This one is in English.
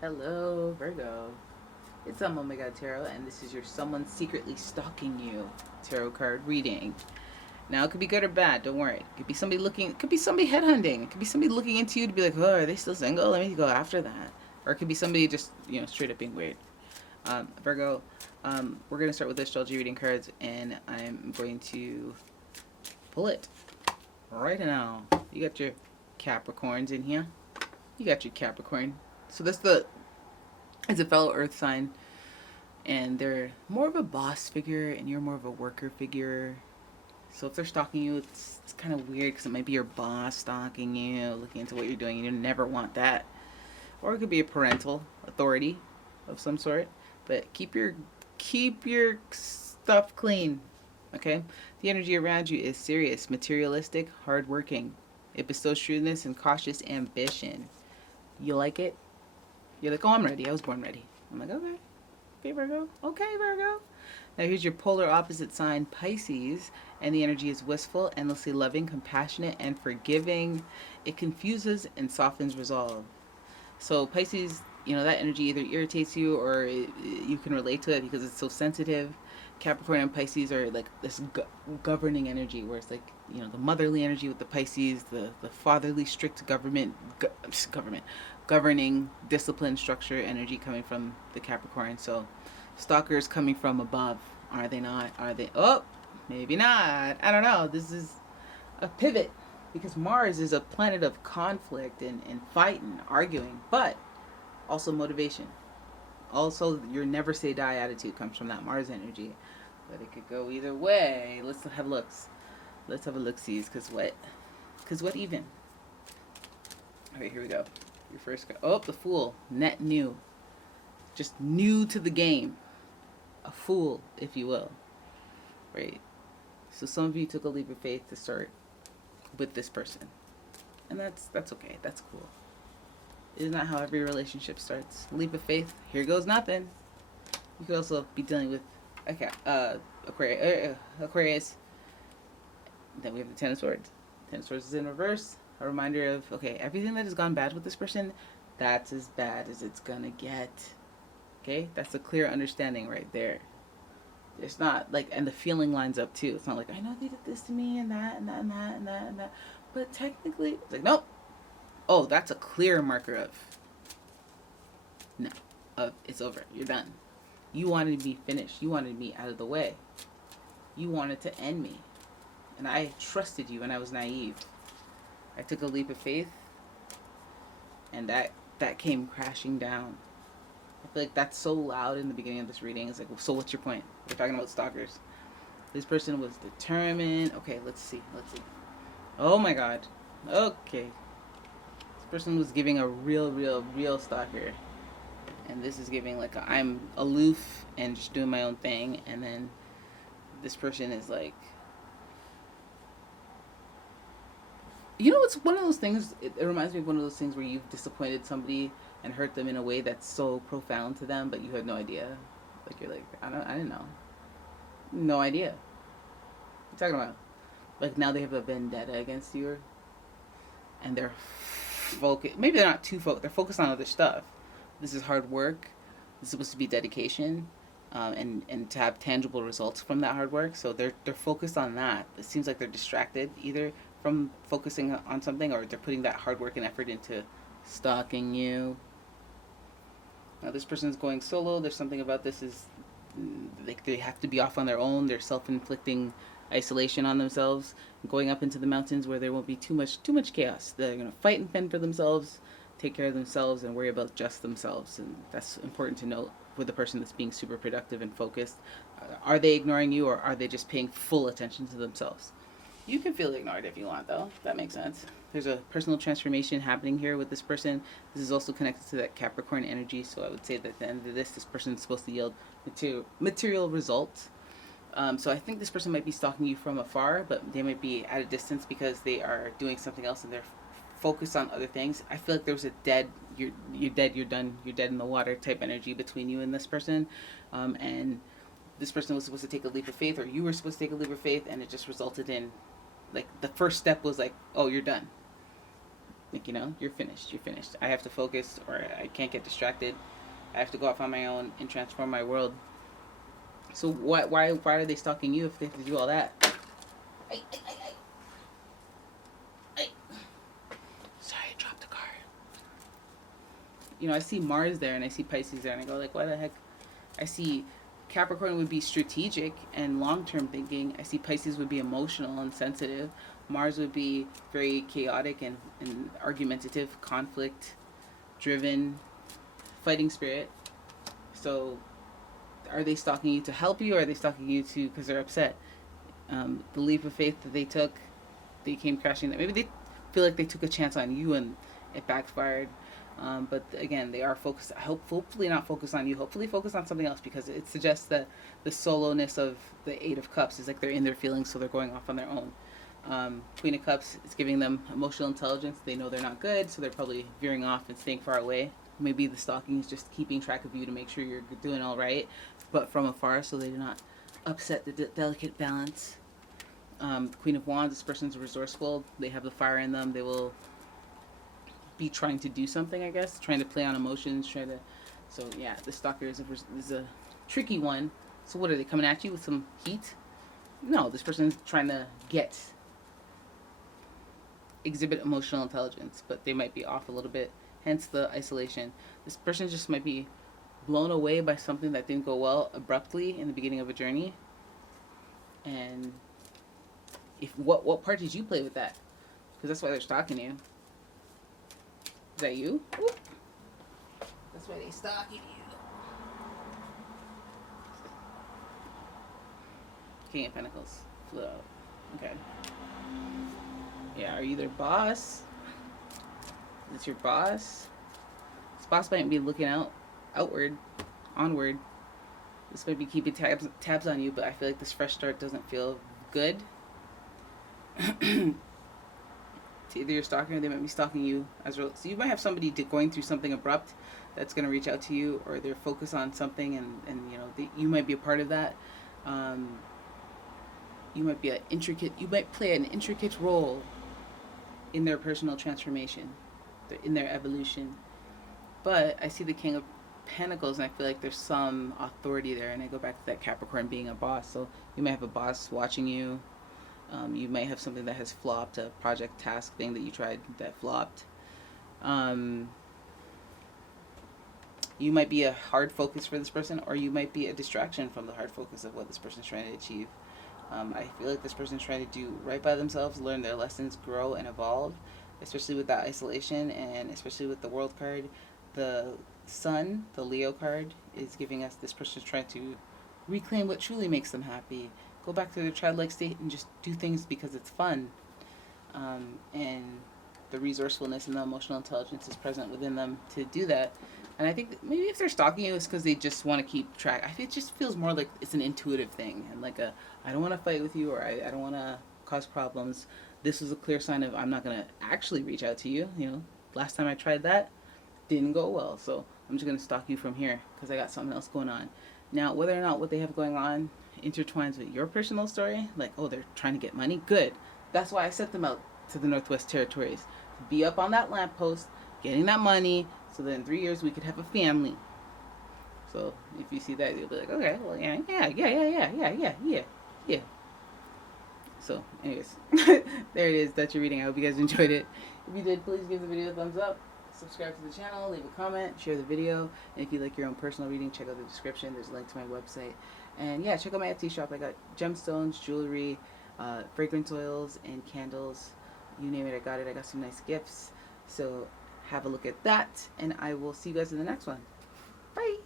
Hello, Virgo. It's umomgtarot, and this is your someone secretly stalking you tarot card reading. Now, it could be good or bad. Don't worry. It could be somebody looking. It could be somebody headhunting. It could be somebody looking into you to be like, "Oh, are they still single? Let me go after that." Or it could be somebody just straight up being weird. Virgo. We're gonna start with astrology reading cards, and I'm going to pull it right now. You got your Capricorns in here. You got your Capricorn. So that's the it's a fellow Earth sign, and they're more of a boss figure, and you're more of a worker figure. So if they're stalking you, it's kind of weird because it might be your boss stalking you, looking into what you're doing. You never want that. Or it could be a parental authority of some sort. But keep your stuff clean. Okay? The energy around you is serious, materialistic, hardworking. It bestows shrewdness and cautious ambition. You like it? You're like, oh, I'm ready. I was born ready. I'm like, okay. Okay, Virgo. Okay, Virgo. Now here's your polar opposite sign, Pisces, and the energy is wistful, endlessly loving, compassionate, and forgiving. It confuses and softens resolve. So Pisces, that energy either irritates you or you can relate to it because it's so sensitive. Capricorn and Pisces are like this governing energy, where it's like the motherly energy with the Pisces, the fatherly strict government governing discipline structure energy coming from the Capricorn. So stalkers coming from above, are they not? Are they? Oh, maybe not. I don't know. This is a pivot because Mars is a planet of conflict and fight and arguing, but also motivation. Also, your never say die attitude comes from that Mars energy, but it could go either way. Let's have looks. Let's have a look sees because what? Because what even? All right, here we go. Your first go. Oh, the Fool, net new, just new to the game, a fool, if you will. Right. So some of you took a leap of faith to start with this person, and that's okay. That's cool. Isn't that how every relationship starts? Leap of faith. Here goes nothing. You could also be dealing with Aquarius. Then we have the Ten of Swords. Ten of Swords is in reverse. A reminder of everything that has gone bad with this person, that's as bad as it's gonna get. Okay, that's a clear understanding right there. It's not like, and the feeling lines up too. It's not like I know they did this to me and that and that and that and that and that, but technically it's like nope. Oh, that's a clear marker of no, of it's over. You're done. You wanted me finished. You wanted me out of the way. You wanted to end me, and I trusted you, and I was naive. I took a leap of faith, and that came crashing down. I feel like that's so loud in the beginning of this reading. It's like, so what's your point? We're talking about stalkers. This person was determined. Okay, let's see. Let's see. Oh my god. Okay. This person was giving a real stalker. And this is giving like I'm aloof and just doing my own thing. And then this person is like, it's one of those things. It reminds me of one of those things where you've disappointed somebody and hurt them in a way that's so profound to them, but you had no idea. Like you're like, I didn't know. No idea. What are you talking about? Like now they have a vendetta against you, and they're focused. Maybe they're not too focused. They're focused on other stuff. This is hard work. This is supposed to be dedication, and to have tangible results from that hard work. So they're focused on that. It seems like they're distracted either from focusing on something, or they're putting that hard work and effort into stalking you. Now this person's going solo. There's something about this is like they have to be off on their own. They're self-inflicting isolation on themselves, going up into the mountains where there won't be too much chaos. They're gonna fight and fend for themselves, take care of themselves, and worry about just themselves. And that's important to note with the person that's being super productive and focused. Are they ignoring you, or are they just paying full attention to themselves? You can feel ignored if you want, though. That makes sense. There's a personal transformation happening here with this person. This is also connected to that Capricorn energy, so I would say that at the end of this person is supposed to yield material results. So I think this person might be stalking you from afar, but they might be at a distance because they are doing something else and they're focused on other things. I feel like there was a you're dead, you're done, you're dead in the water type energy between you and this person, and this person was supposed to take a leap of faith, or you were supposed to take a leap of faith, and it just resulted in like the first step was like, oh, you're done. Like, you know, you're finished. You're finished. I have to focus, or I can't get distracted. I have to go off on my own and transform my world. So why are they stalking you if they have to do all that? Ay, ay, ay, ay. Ay. Sorry, I dropped the card. You know, I see Mars there and I see Pisces there, and I go like, why the heck? I see Capricorn would be strategic and long-term thinking. I see Pisces would be emotional and sensitive. Mars would be very chaotic and argumentative, conflict driven, fighting spirit. So are they stalking you to help you, or are they stalking you to because they're upset? The leap of faith that they took, they came crashing. Maybe they feel like they took a chance on you and it backfired. But again, they are focused. Hopefully not focused on you. Hopefully focused on something else, because it suggests that the soloness of the Eight of Cups is like they're in their feelings, so they're going off on their own. Queen of Cups is giving them emotional intelligence. They know they're not good, so they're probably veering off and staying far away. Maybe the stalking is just keeping track of you to make sure you're doing all right, but from afar, so they do not upset the delicate balance. Queen of Wands, this person's resourceful. They have the fire in them. They will be trying to do something, I guess, trying to play on emotions, so yeah, the stalker is a tricky one. So what, are they coming at you with some heat? No, this person's trying to exhibit emotional intelligence, but they might be off a little bit, hence the isolation. This person just might be blown away by something that didn't go well abruptly in the beginning of a journey. And if what part did you play with that? Because that's why they're stalking you. Is that you? Ooh. That's why they stalking you. King of Pentacles flew out. Okay. Yeah, are you their boss? Is it your boss? This boss might be looking outward, onward. This might be keeping tabs on you, but I feel like this fresh start doesn't feel good. It's either you're stalking or they might be stalking you as well. So you might have somebody going through something abrupt that's going to reach out to you, or they're focused on something, and you know, you might be a part of that. You might play an intricate role in their personal transformation, in their evolution. But I see the King of Pentacles, and I feel like there's some authority there, and I go back to that Capricorn being a boss. So you might have a boss watching you. You might have something that has flopped, a project task thing that you tried that flopped. You might be a hard focus for this person, or you might be a distraction from the hard focus of what this person's trying to achieve. I feel like this person's trying to do right by themselves, learn their lessons, grow and evolve, especially with that isolation, and especially with the World card. The Sun, the Leo card, is giving us this person's trying to reclaim what truly makes them happy, go back to their childlike state and just do things because it's fun. And the resourcefulness and the emotional intelligence is present within them to do that. And I think that maybe if they're stalking you, it's because they just want to keep track. I think it just feels more like it's an intuitive thing, and like I don't want to fight with you, or I don't want to cause problems. This is a clear sign of I'm not going to actually reach out to you. You know, last time I tried that, didn't go well, so I'm just going to stalk you from here because I got something else going on. Now, whether or not what they have going on intertwines with your personal story, like, oh, they're trying to get money, good. That's why I sent them out to the Northwest Territories. Be up on that lamppost, getting that money, so that in 3 years we could have a family. So if you see that, you'll be like, okay, well, yeah. So, anyways, there it is. That's your reading. I hope you guys enjoyed it. If you did, please give the video a thumbs up. Subscribe to the channel, leave a comment, share the video, and if you like your own personal reading, check out the description. There's a link to my website. And yeah, check out my Etsy shop. I got gemstones, jewelry, fragrance oils, and candles. You name it, I got it. I got some nice gifts. So have a look at that, and I will see you guys in the next one. Bye!